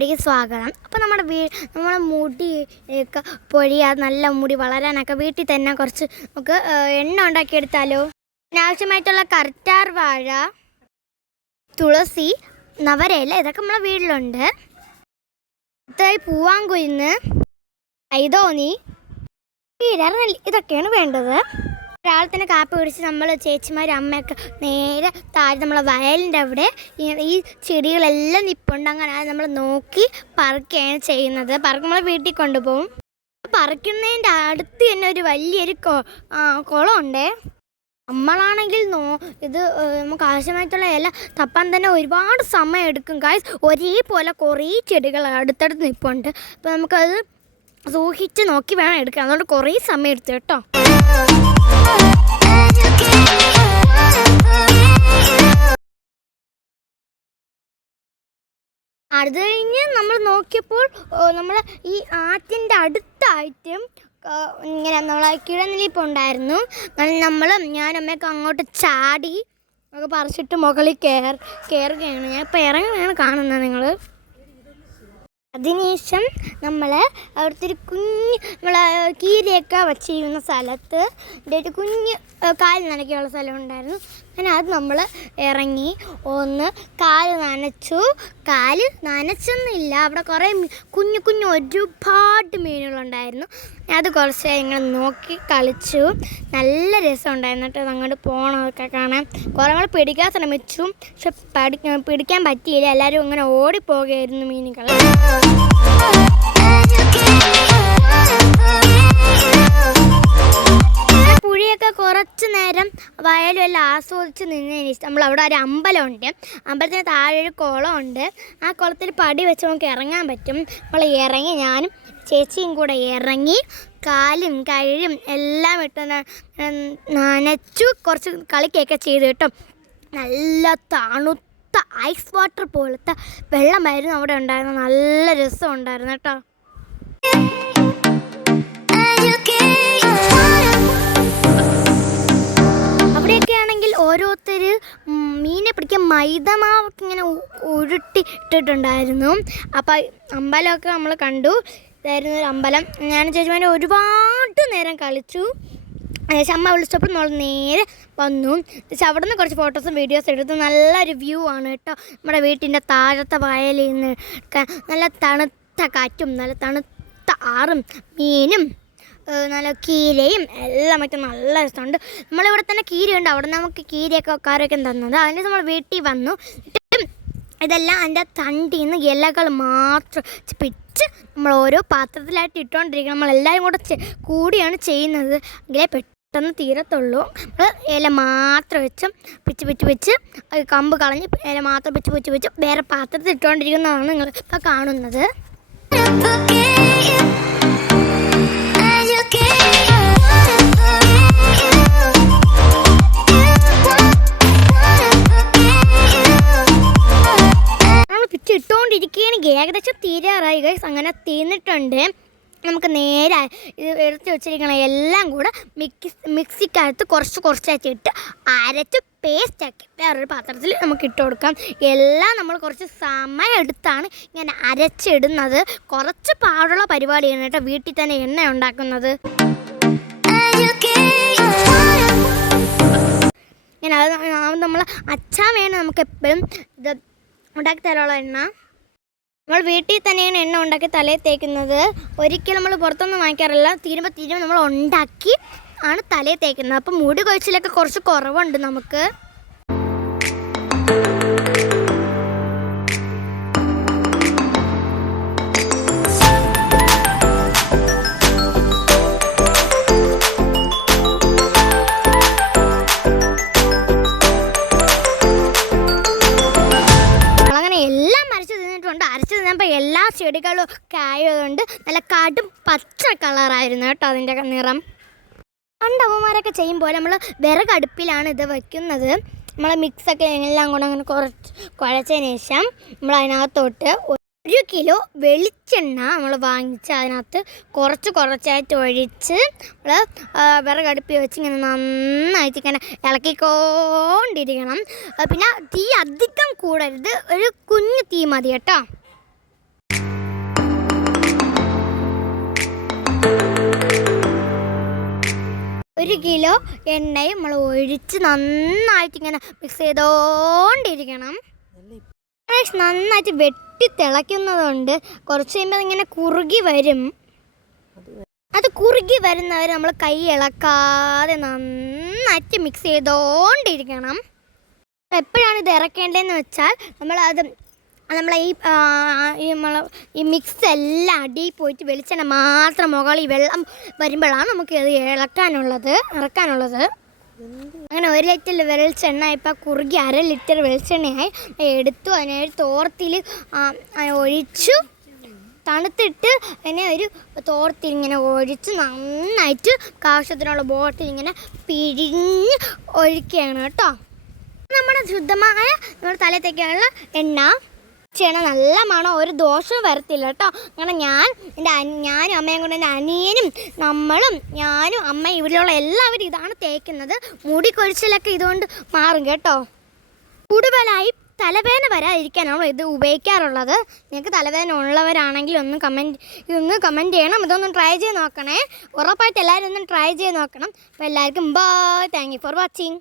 വീഡിയോയിലേക്ക് സ്വാഗതം. അപ്പോൾ നമ്മുടെ മുടി ഒക്കെ പൊഴിയാതെ നല്ല മുടി വളരാനൊക്കെ വീട്ടിൽ തന്നെ കുറച്ച് നമുക്ക് എണ്ണ ഉണ്ടാക്കിയെടുത്താലോ. ആവശ്യമായിട്ടുള്ള കറ്റാർ വാഴ, തുളസി, നവരയില ഇതൊക്കെ നമ്മളെ വീട്ടിലുണ്ട്. അടുത്തതായി പൂവാങ്കുരുന്ന്, ഐതോന്നി, ഇരനെല്ലി ഇതൊക്കെയാണ് വേണ്ടത്. ഒരാൾ തന്നെ കാപ്പി പിടിച്ച് നമ്മൾ ചേച്ചിമാരും അമ്മയൊക്കെ നേരെ താഴെ നമ്മളെ വയലിൻ്റെ അവിടെ ഈ ചെടികളെല്ലാം നിൽപ്പുണ്ട്. അങ്ങനെ നമ്മൾ നോക്കി പറിക്കുകയാണ് ചെയ്യുന്നത്. പറിക്കുമ്പോൾ വീട്ടിൽ കൊണ്ടുപോകും. പറിക്കുന്നതിൻ്റെ അടുത്ത് തന്നെ ഒരു വലിയൊരു കുളമുണ്ട്. നമ്മളാണെങ്കിൽ ഇത് നമുക്ക് ആവശ്യമായിട്ടുള്ള ഇല തപ്പാൻ തന്നെ ഒരുപാട് സമയം എടുക്കും. ഒരേപോലെ കുറേ ചെടികൾ അടുത്തടുത്ത് നിൽപ്പുണ്ട്. അപ്പോൾ നമുക്കത് സൂക്ഷിച്ച് നോക്കി വേണം എടുക്കാൻ. അതുകൊണ്ട് കുറേ സമയം എടുത്തു കേട്ടോ. അത് കഴിഞ്ഞ് നമ്മൾ നോക്കിയപ്പോൾ നമ്മൾ ഈ ആറ്റിൻ്റെ അടുത്തായിട്ടും ഇങ്ങനെ നമ്മളെ കിഴനിലിപ്പോൾ ഉണ്ടായിരുന്നു. ഞാനമ്മയൊക്കെ അങ്ങോട്ട് ചാടി ഒക്കെ പറിച്ചിട്ട് മുകളിൽ കയറുകയാണ്. ഞാൻ ഇപ്പോൾ ഇറങ്ങുകയാണ് കാണുന്നത് നിങ്ങൾ. അതിനുശേഷം നമ്മൾ അവിടുത്തെ ഒരു നമ്മൾ കീരയൊക്കെ വച്ചിരുന്ന സ്ഥലത്ത് ഒരു കുഞ്ഞ് കാല് നനയ്ക്കാനുള്ള സ്ഥലം ഉണ്ടായിരുന്നു. അങ്ങനെ അത് നമ്മൾ ഇറങ്ങി ഒന്ന് കാല് നനച്ചൊന്നുമില്ല. അവിടെ കുറേ കുഞ്ഞു ഒരുപാട് മീനുകളുണ്ടായിരുന്നു. അത് കുറച്ച് ഇങ്ങനെ നോക്കി കളിച്ചു. നല്ല രസമുണ്ടായിരുന്നു കേട്ടോ. അങ്ങോട്ട് പോകണമൊക്കെ കാണാൻ. കുറേ നമ്മൾ പിടിക്കാൻ ശ്രമിച്ചു, പക്ഷെ പിടിക്കാൻ പറ്റിയില്ല. എല്ലാവരും ഇങ്ങനെ ഓടിപ്പോകുകയായിരുന്നു മീനുകൾ. പുഴയൊക്കെ കുറച്ച് നേരം വയലും എല്ലാം ആസ്വദിച്ച് നിന്നതിന് ശേഷം നമ്മളവിടെ ഒരു അമ്പലമുണ്ട്. അമ്പലത്തിന് താഴെ ഒരു കുളമുണ്ട്. ആ കുളത്തിൽ പടി വെച്ച് നമുക്ക് ഇറങ്ങാൻ പറ്റും. നമ്മൾ ഇറങ്ങി, ഞാനും ചേച്ചിയും കൂടെ ഇറങ്ങി കാലും കഴും എല്ലാം ഇട്ട് നനച്ചു. കുറച്ച് കളിക്കുകയൊക്കെ ചെയ്തു കേട്ടോ. നല്ല തണുത്ത ഐസ് വാട്ടർ പോലത്തെ വെള്ളമായിരുന്നു അവിടെ ഉണ്ടായിരുന്നു. നല്ല രസം ഉണ്ടായിരുന്നു കേട്ടോ. അവിടെയൊക്കെ ആണെങ്കിൽ ഓരോരുത്തർ മീനെ പിടിക്കാൻ മൈദമാവൊക്കെ ഇങ്ങനെ ഉരുട്ടി ഇട്ടിട്ടുണ്ടായിരുന്നു. അപ്പോൾ അമ്പലമൊക്കെ നമ്മൾ കണ്ടു. ഇതായിരുന്നു ഒരു അമ്പലം. ഞാൻ ചേച്ചിമാരെ ഒരുപാട് നേരം കളിച്ചു. ഏകദേശം അമ്മ വിളിച്ചപ്പോൾ നമ്മൾ നേരെ വന്നു. അവിടെ നിന്ന് കുറച്ച് ഫോട്ടോസും വീഡിയോസും എടുത്തു. നല്ലൊരു വ്യൂ ആണ് കേട്ടോ. നമ്മുടെ വീട്ടിൻ്റെ താഴത്തെ വയലിൽ നിന്ന് നല്ല തണുത്ത കാറ്റും നല്ല തണുത്ത ആറും മീനും നല്ല കീരയും എല്ലാം മറ്റും നല്ല രസമുണ്ട്. നമ്മളിവിടെ തന്നെ കീരയുണ്ട്. അവിടെ നമുക്ക് കീരയൊക്കെ കറിയൊക്കെ തന്നത്. അതിന് നമ്മൾ വീട്ടിൽ വന്നു. ഇതെല്ലാം അതിൻ്റെ തണ്ടിൽ നിന്ന് ഇലകൾ മാത്രം പിച്ച് നമ്മൾ ഓരോ പാത്രത്തിലായിട്ട് ഇട്ടുകൊണ്ടിരിക്കണം. നമ്മളെല്ലാവരും കൂടിയാണ് ചെയ്യുന്നത്. എങ്കിലേ പെട്ടെന്ന് തീരത്തുള്ളൂ. നമ്മൾ ഇല മാത്രം വെച്ചും പിച്ച് കമ്പ് കളഞ്ഞ് ഇല മാത്രം പിച്ച് വേറെ പാത്രത്തിൽ ഇട്ടുകൊണ്ടിരിക്കുന്നതാണ് നിങ്ങൾ ഇപ്പോൾ കാണുന്നത്. ഇട്ടുകൊണ്ടിരിക്കുകയാണെങ്കിൽ ഏകദേശം തീരാറായി ഗൈസ്. അങ്ങനെ തീർന്നിട്ടുണ്ട്. നമുക്ക് നേരെ ഇത് എടുത്ത് വെച്ചിരിക്കണം എല്ലാം കൂടെ മിക്സിക്കകത്ത് കുറച്ചായിട്ട് ഇട്ട് അരച്ച് പേസ്റ്റാക്കി വേറൊരു പാത്രത്തിൽ നമുക്ക് ഇട്ട് കൊടുക്കാം. എല്ലാം നമ്മൾ കുറച്ച് സമയം എടുത്താണ് ഇങ്ങനെ അരച്ചിടുന്നത്. കുറച്ച് പാടുള്ള പരിപാടിയാണ് കേട്ടോ വീട്ടിൽ തന്നെ എണ്ണ ഉണ്ടാക്കുന്നത്. ഇങ്ങനെ അത് നമ്മൾ അച്ഛൻ വേണം നമുക്ക് എപ്പോഴും ഇത് ഉണ്ടാക്കി തരാനുള്ള എണ്ണ. നമ്മൾ വീട്ടിൽ തന്നെയാണ് എണ്ണ ഉണ്ടാക്കി തലയിൽ തേക്കുന്നത്. ഒരിക്കലും നമ്മൾ പുറത്തൊന്നും വാങ്ങിക്കാറില്ല. തീരുമ്പോൾ നമ്മൾ ഉണ്ടാക്കി ആണ് തലയിൽ തേക്കുന്നത്. അപ്പം മുടി കൊഴിച്ചിലൊക്കെ കുറച്ച് കുറവുണ്ട് നമുക്ക്. അരച്ച് തിന്നപ്പോൾ എല്ലാ ചെടികളും ഒക്കെ ആയതുകൊണ്ട് നല്ല കടും പച്ച കളറായിരുന്നു കേട്ടോ അതിൻ്റെ നിറം. പണ്ടമ്മമാരൊക്കെ ചെയ്യുമ്പോൾ നമ്മൾ വിറകടുപ്പിലാണ് ഇത് വയ്ക്കുന്നത്. നമ്മൾ മിക്സൊക്കെ എല്ലാം കൂടെ അങ്ങനെ കുഴച്ചതിന് ശേഷം നമ്മൾ അതിനകത്തോട്ട് 1 കിലോ വെളിച്ചെണ്ണ നമ്മൾ വാങ്ങിച്ച് അതിനകത്ത് കുറച്ചായിട്ട് ഒഴിച്ച് നമ്മൾ വിറകടുപ്പിൽ വെച്ച് ഇങ്ങനെ നന്നായിട്ട് ഇങ്ങനെ ഇളക്കിക്കൊണ്ടിരിക്കണം. പിന്നെ തീ അധികം കൂടരുത്, ഒരു കുഞ്ഞു തീ മതി കേട്ടോ. 1 കിലോ എണ്ണയും നമ്മൾ ഒഴിച്ച് നന്നായിട്ട് ഇങ്ങനെ മിക്സ് ചെയ്തുകൊണ്ടിരിക്കണം. നന്നായിട്ട് വെട്ടി തിളയ്ക്കുന്നതുകൊണ്ട് കുറച്ച് കഴിയുമ്പോൾ ഇങ്ങനെ കുറുകി വരും. അത് കുറുകി വരുന്നവരെ നമ്മൾ കൈ ഇളക്കാതെ നന്നായിട്ട് മിക്സ് ചെയ്തുകൊണ്ടിരിക്കണം. എപ്പോഴാണ് ഇത് ഇറക്കേണ്ടതെന്ന് വെച്ചാൽ ഈ മിക്സ് എല്ലാം അടിയിൽ പോയിട്ട് വെളിച്ചെണ്ണ മാത്രം മുകളിൽ വെള്ളം വരുമ്പോഴാണ് നമുക്ക് ഇത് ഇറക്കാനുള്ളത്. അങ്ങനെ 1 ലിറ്റർ വെളിച്ചെണ്ണ ഇപ്പം കുറുകി 1/2 ലിറ്റർ വെളിച്ചെണ്ണയായി എടുത്തു. അതിനെ തോർത്തിൽ ഒഴിച്ചു. തണുത്തിട്ട് അതിനെ ഒരു തോർത്തിൽ ഇങ്ങനെ ഒഴിച്ച് നന്നായിട്ട് ആവശ്യത്തിനുള്ള ബോട്ടിൽ ഇങ്ങനെ പിഴിഞ്ഞ് ഒഴിക്കുകയാണ് കേട്ടോ. നമ്മുടെ ശുദ്ധമായ നമ്മുടെ തലത്തേക്കുള്ള എണ്ണ ചെയ്യണം. നല്ല മണം, ഒരു ദോഷവും വരത്തില്ല കേട്ടോ. അങ്ങനെ ഞാനും അമ്മയും കൊണ്ട് എൻ്റെ അനിയനും ഞാനും അമ്മയും ഇവിടെയുള്ള എല്ലാവരും ഇതാണ് തേക്കുന്നത്. മുടി കൊഴിച്ചിലൊക്കെ ഇതുകൊണ്ട് മാറും കേട്ടോ. കൂടുതലായി തലവേദന വരാതിരിക്കാനാണ് ഇത് ഉപയോഗിക്കാറുള്ളത്. നിങ്ങൾക്ക് തലവേദന ഉള്ളവരാണെങ്കിൽ ഒന്ന് കമൻറ്റ് ചെയ്യണം. ഇതൊന്ന് ട്രൈ ചെയ്ത് നോക്കണേ. ഉറപ്പായിട്ട് എല്ലാവരും ഒന്ന് ട്രൈ ചെയ്ത് നോക്കണം. അപ്പോൾ എല്ലാവർക്കും bye. Thank you for watching.